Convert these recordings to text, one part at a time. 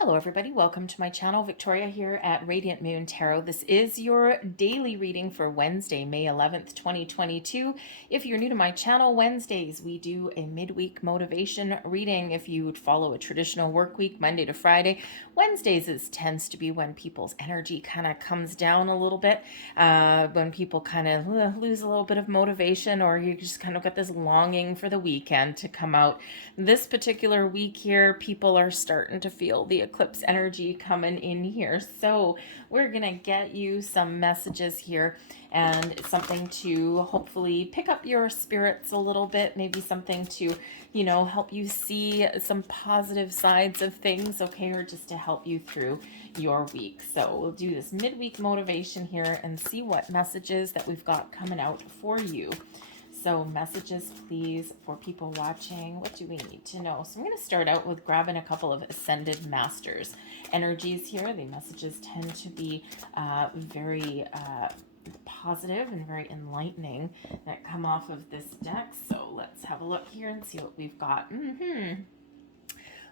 Hello everybody, welcome to my channel. Victoria here at Radiant Moon Tarot. This is your daily reading for Wednesday, May 11th, 2022. If you're new to my channel, Wednesdays we do a midweek motivation reading. If you would follow a traditional work week, Monday to Friday, Wednesdays tends to be when people's energy kind of comes down a little bit, when people kind of lose a little bit of motivation, or you just kind of got this longing for the weekend to come out. This particular week here, people are starting to feel the eclipse energy coming in here. So we're going to get you some messages here and something to hopefully pick up your spirits a little bit, maybe something to, help you see some positive sides of things, okay, or just to help you through your week. So we'll do this midweek motivation here and see what messages that we've got coming out for you. So messages, please, for people watching. What do we need to know? So I'm going to start out with grabbing a couple of Ascended Masters energies here. The messages tend to be very positive and very enlightening that come off of this deck. So let's have a look here and see what we've got.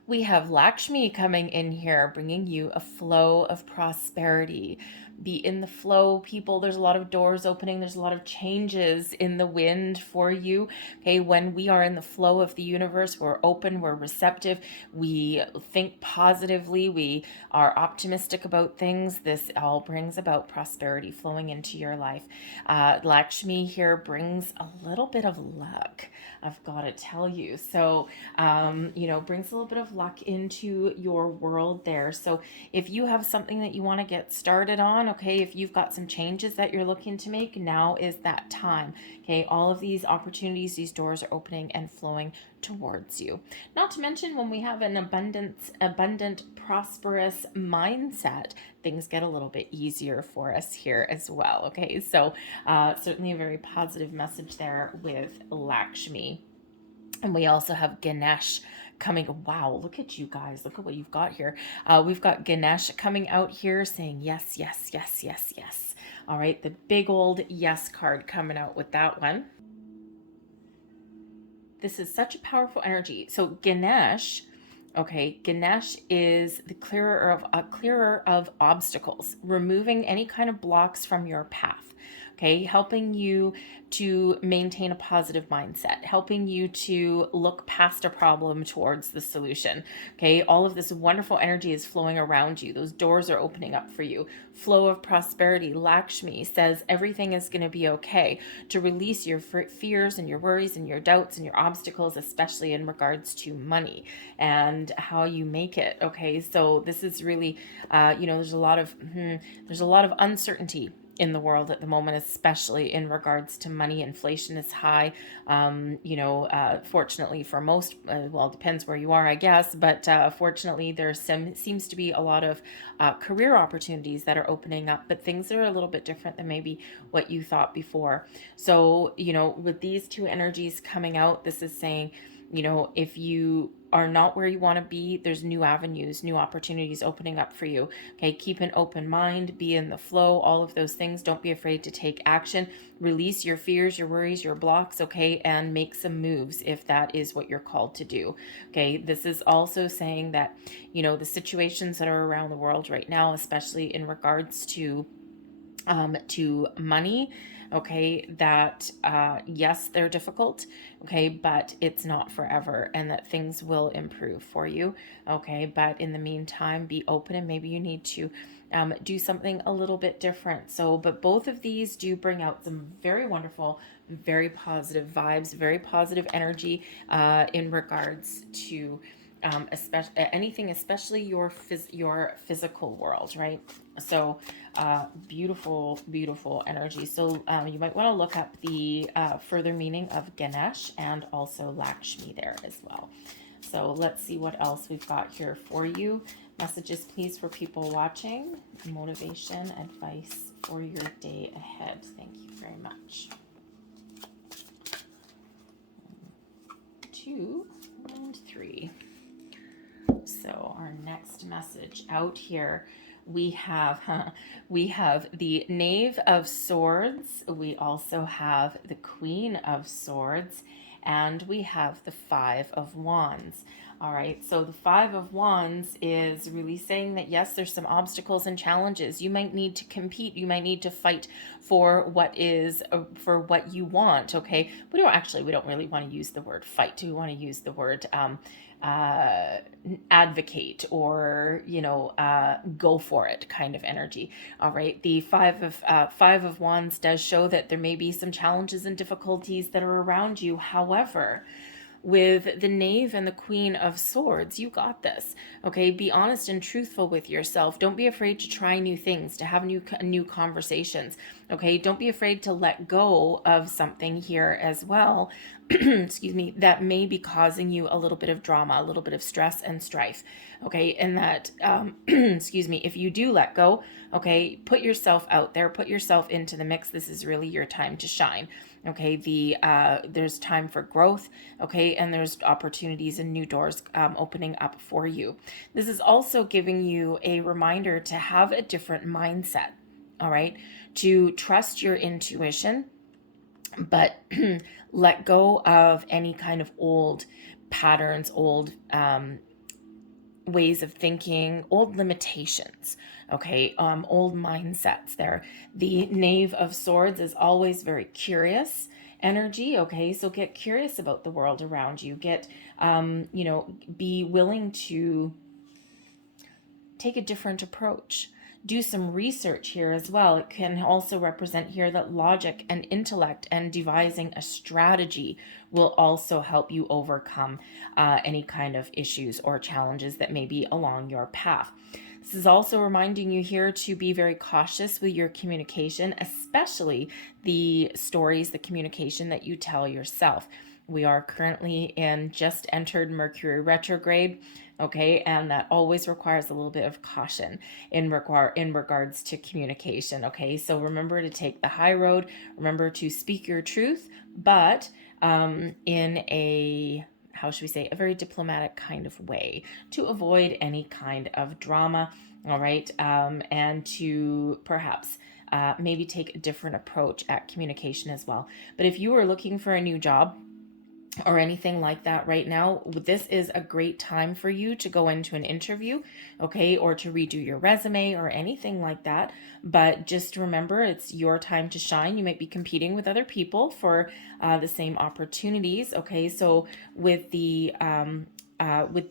We have Lakshmi coming in here, bringing you a flow of prosperity. Be in the flow, people. There's a lot of doors opening. There's a lot of changes in the wind for you. Okay, when we are in the flow of the universe, we're open, we're receptive, we think positively, we are optimistic about things. This all brings about prosperity flowing into your life. Lakshmi here brings a little bit of luck, I've got to tell you. So, brings a little bit of luck into your world there. So if you have something that you want to get started on, okay, if you've got some changes that you're looking to make, now is that time. Okay, all of these opportunities, these doors are opening and flowing towards you. Not to mention, when we have an abundant, prosperous mindset, things get a little bit easier for us here as well. Okay, so certainly a very positive message there with Lakshmi. And we also have Ganesh coming. Wow, look at you guys. Look at what you've got here. We've got Ganesh coming out here saying yes, yes, yes, yes, yes. All right, the big old yes card coming out with that one. This is such a powerful energy. So Ganesh, okay, Ganesh is the clearer of obstacles, removing any kind of blocks from your path. Okay, helping you to maintain a positive mindset, helping you to look past a problem towards the solution. Okay, all of this wonderful energy is flowing around you. Those doors are opening up for you. Flow of prosperity. Lakshmi says everything is going to be okay. To release your fears and your worries and your doubts and your obstacles, especially in regards to money and how you make it. Okay, so this is really, there's a lot of uncertainty in the world at the moment, especially in regards to money. Inflation is high. Fortunately for most, well, it depends where you are, I guess, but fortunately there seems to be a lot of career opportunities that are opening up, but things are a little bit different than maybe what you thought before. So, with these two energies coming out, this is saying, if you are not where you want to be, there's new avenues, new opportunities opening up for you. Okay, keep an open mind, be in the flow, all of those things. Don't be afraid to take action. Release your fears, your worries, your blocks, okay, and make some moves if that is what you're called to do. Okay, this is also saying that, the situations that are around the world right now, especially in regards to money, okay, that yes, they're difficult, okay, but it's not forever, and that things will improve for you, okay, but in the meantime, be open, and maybe you need to do something a little bit different. So, but both of these do bring out some very wonderful, very positive vibes, very positive energy in regards to especially your physical world, right? So beautiful, beautiful energy. So you might want to look up the further meaning of Ganesh and also Lakshmi there as well. So let's see what else we've got here for you. Messages, please, for people watching. Motivation, advice for your day ahead. Thank you very much. 2 and 3. So our next message out here, we have the Knave of Swords. We also have the Queen of Swords, and we have the Five of Wands. All right, so the Five of Wands is really saying that yes, there's some obstacles and challenges. You might need to compete. You might need to fight for for what you want. Okay, we don't really want to use the word fight. We want to use the word uh, advocate, or go for it kind of energy. All right, the Five of Wands does show that there may be some challenges and difficulties that are around you. However, with the Knave and the Queen of Swords, you got this. Okay, be honest and truthful with yourself. Don't be afraid to try new things, to have new conversations. Okay, don't be afraid to let go of something here as well. Excuse me, that may be causing you a little bit of drama, a little bit of stress and strife. Okay, and that excuse me, if you do let go, okay, put yourself out there, put yourself into the mix. This is really your time to shine. Okay, there's time for growth. Okay, and there's opportunities and new doors opening up for you. This is also giving you a reminder to have a different mindset. All right, to trust your intuition, but let go of any kind of old patterns, old ways of thinking, old limitations, okay, old mindsets there. The Knave of Swords is always very curious energy, okay, so get curious about the world around you. Be willing to take a different approach. Do some research here as well. It can also represent here that logic and intellect and devising a strategy will also help you overcome any kind of issues or challenges that may be along your path. This is also reminding you here to be very cautious with your communication, especially the stories, the communication that you tell yourself. We are currently just entered Mercury retrograde, okay, and that always requires a little bit of caution in regards to communication, okay? So remember to take the high road, remember to speak your truth, but in a, how should we say, a very diplomatic kind of way to avoid any kind of drama, all right? And to perhaps maybe take a different approach at communication as well. But if you are looking for a new job or anything like that right now, this is a great time for you to go into an interview, okay, or to redo your resume or anything like that. But just remember, it's your time to shine. You might be competing with other people for the same opportunities, okay? So with the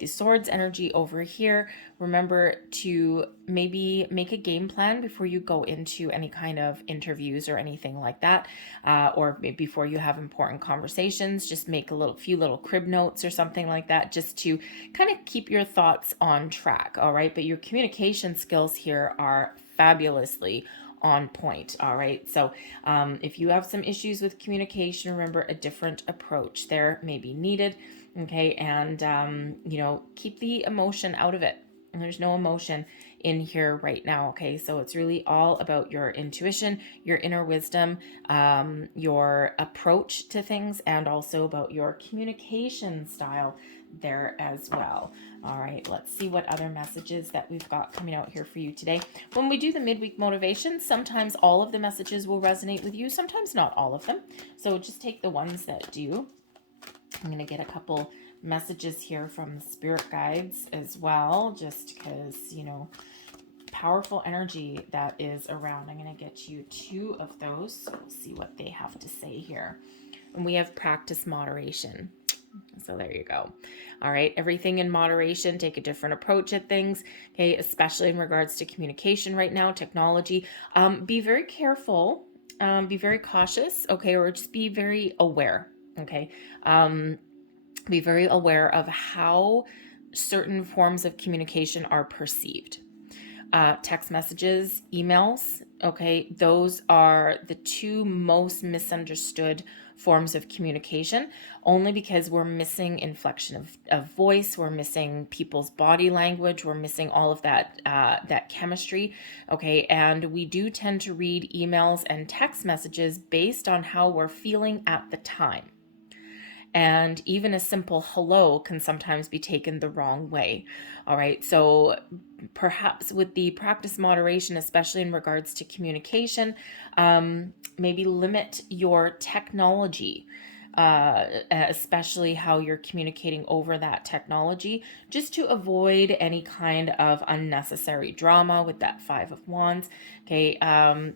swords energy over here, remember to maybe make a game plan before you go into any kind of interviews or anything like that, or before you have important conversations. Just make few little crib notes or something like that, just to kind of keep your thoughts on track. All right, but your communication skills here are fabulously on point. All right, so if you have some issues with communication, remember a different approach there may be needed. Okay, and keep the emotion out of it. And there's no emotion in here right now. Okay, so it's really all about your intuition, your inner wisdom, your approach to things, and also about your communication style there as well. All right, let's see what other messages that we've got coming out here for you today. When we do the midweek motivation, sometimes all of the messages will resonate with you, sometimes not all of them. So just take the ones that do. I'm going to get a couple messages here from the spirit guides as well, just because, powerful energy that is around. I'm going to get you two of those. So we'll see what they have to say here. And we have practice moderation. So there you go. All right. Everything in moderation. Take a different approach at things. Okay. Especially in regards to communication right now, technology. Be very careful. Be very cautious. Okay. Or just be very aware. Okay. Be very aware of how certain forms of communication are perceived. Text messages, emails, okay, those are the two most misunderstood forms of communication, only because we're missing inflection of voice, we're missing people's body language, we're missing all of that chemistry, okay, and we do tend to read emails and text messages based on how we're feeling at the time. And even a simple hello can sometimes be taken the wrong way. All right, so perhaps with the practice moderation, especially in regards to communication, maybe limit your technology especially how you're communicating over that technology, just to avoid any kind of unnecessary drama with that Five of Wands. Okay,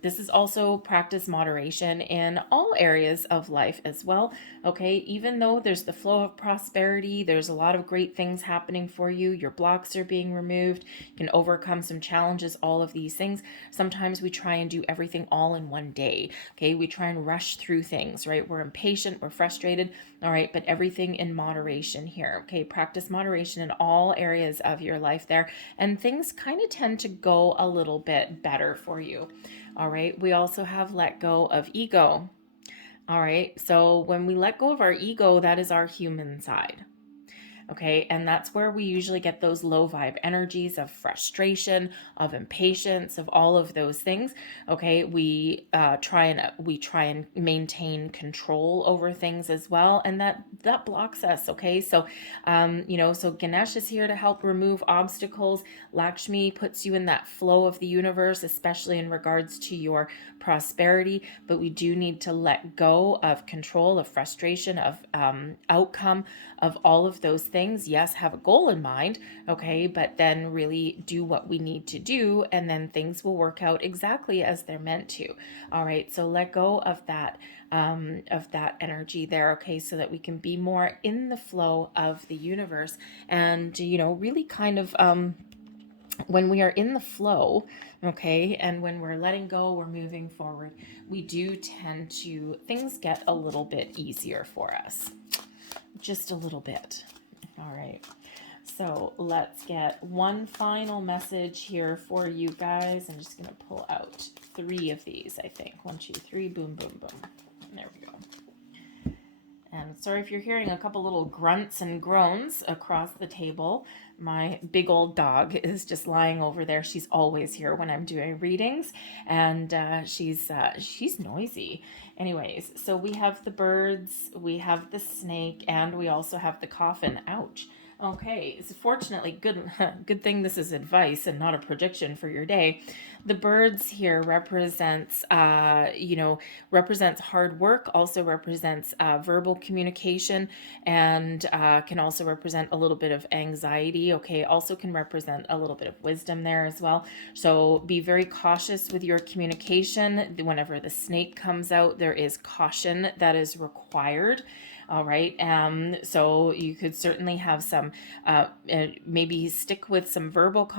this is also practice moderation in all areas of life as well. Okay, even though there's the flow of prosperity, there's a lot of great things happening for you, your blocks are being removed, you can overcome some challenges, all of these things. Sometimes we try and do everything all in one day. Okay, we try and rush through things, right? We're impatient, we're frustrated, all right, but everything in moderation here. Okay, practice moderation in all areas of your life there, and things kind of tend to go a little bit better for you. All right, we also have let go of ego. All right, so when we let go of our ego, that is our human side. Okay, and that's where we usually get those low vibe energies of frustration, of impatience, of all of those things. Okay, we try and maintain control over things as well, and that blocks us. Okay, so so Ganesh is here to help remove obstacles. Lakshmi puts you in that flow of the universe, especially in regards to your prosperity, but we do need to let go of control, of frustration, of outcome, of all of those things. Yes, have a goal in mind, okay, but then really do what we need to do, and then things will work out exactly as they're meant to. All right, so let go of that energy there, okay, so that we can be more in the flow of the universe, and really kind of when we are in the flow, okay, and when we're letting go, we're moving forward, we do tend to, things get a little bit easier for us. Just a little bit. All right. So let's get one final message here for you guys. I'm just going to pull out 3 of these, I think. 1, 2, 3, boom, boom, boom. There we go. And sorry if you're hearing a couple little grunts and groans across the table. My big old dog is just lying over there. She's always here when I'm doing readings, and she's noisy. Anyways, so we have the birds, we have the snake, and we also have the coffin. Ouch. Okay, so fortunately, good thing this is advice and not a prediction for your day. The birds here represents hard work, also represents verbal communication, and can also represent a little bit of anxiety. Okay, also can represent a little bit of wisdom there as well. So be very cautious with your communication. Whenever the snake comes out, there is caution that is required. All right. So you could certainly have some, maybe stick with some verbal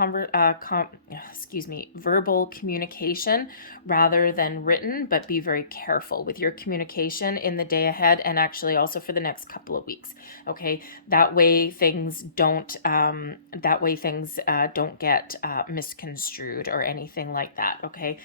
verbal communication rather than written, but be very careful with your communication in the day ahead, and actually also for the next couple of weeks. Okay. That way things don't get misconstrued or anything like that. Okay.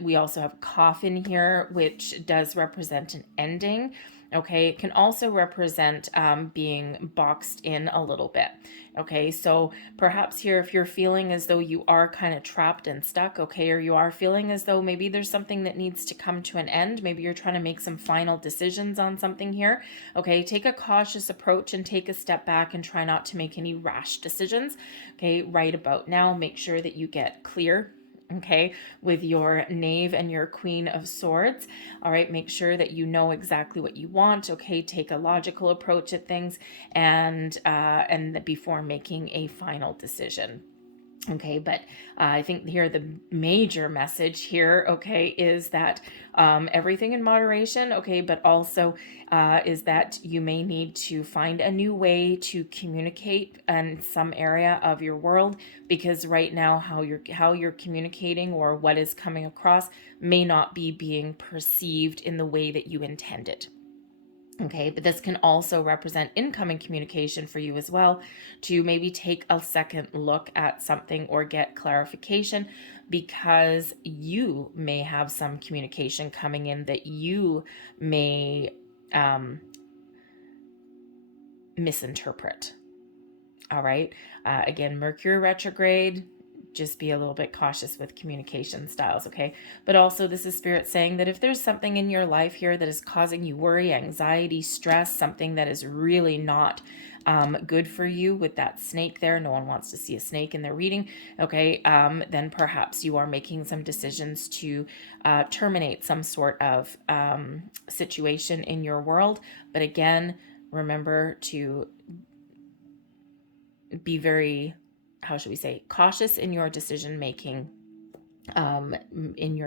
We also have coffin here, which does represent an ending. Okay, it can also represent being boxed in a little bit. Okay, so perhaps here, if you're feeling as though you are kind of trapped and stuck, okay, or you are feeling as though maybe there's something that needs to come to an end, maybe you're trying to make some final decisions on something here, okay, take a cautious approach and take a step back and try not to make any rash decisions. Okay, right about now, make sure that you get clear, okay, with your knave and your queen of swords. All right, make sure that you know exactly what you want. Okay, take a logical approach at things, and before making a final decision. Okay, but I think here the major message here, okay, is that everything in moderation, okay, but also is that you may need to find a new way to communicate in some area of your world, because right now how you're communicating or what is coming across may not be being perceived in the way that you intended. Okay, but this can also represent incoming communication for you as well, to maybe take a second look at something or get clarification, because you may have some communication coming in that you may misinterpret. All right, again, Mercury retrograde. Just be a little bit cautious with communication styles, okay? But also, this is Spirit saying that if there's something in your life here that is causing you worry, anxiety, stress, something that is really not good for you with that snake there. No one wants to see a snake in their reading. Okay, then perhaps you are making some decisions to terminate some sort of situation in your world. But again, remember to be very, how should we say, cautious in your decision making. Thank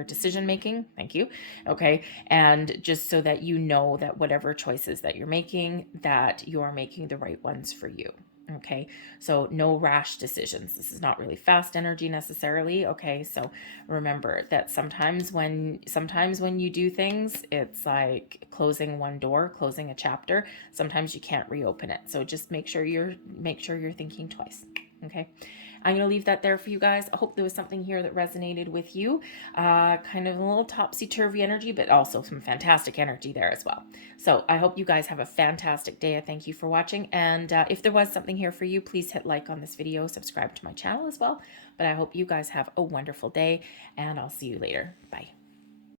you. Okay. And just so that you know that whatever choices that you're making the right ones for you. Okay. So no rash decisions. This is not really fast energy necessarily. Okay. So remember that sometimes when you do things, it's like closing one door, closing a chapter. Sometimes you can't reopen it. So just make sure you're thinking twice. Okay. I'm going to leave that there for you guys. I hope there was something here that resonated with you. Kind of a little topsy-turvy energy, but also some fantastic energy there as well. So I hope you guys have a fantastic day. I thank you for watching. And if there was something here for you, please hit like on this video, subscribe to my channel as well. But I hope you guys have a wonderful day, and I'll see you later. Bye.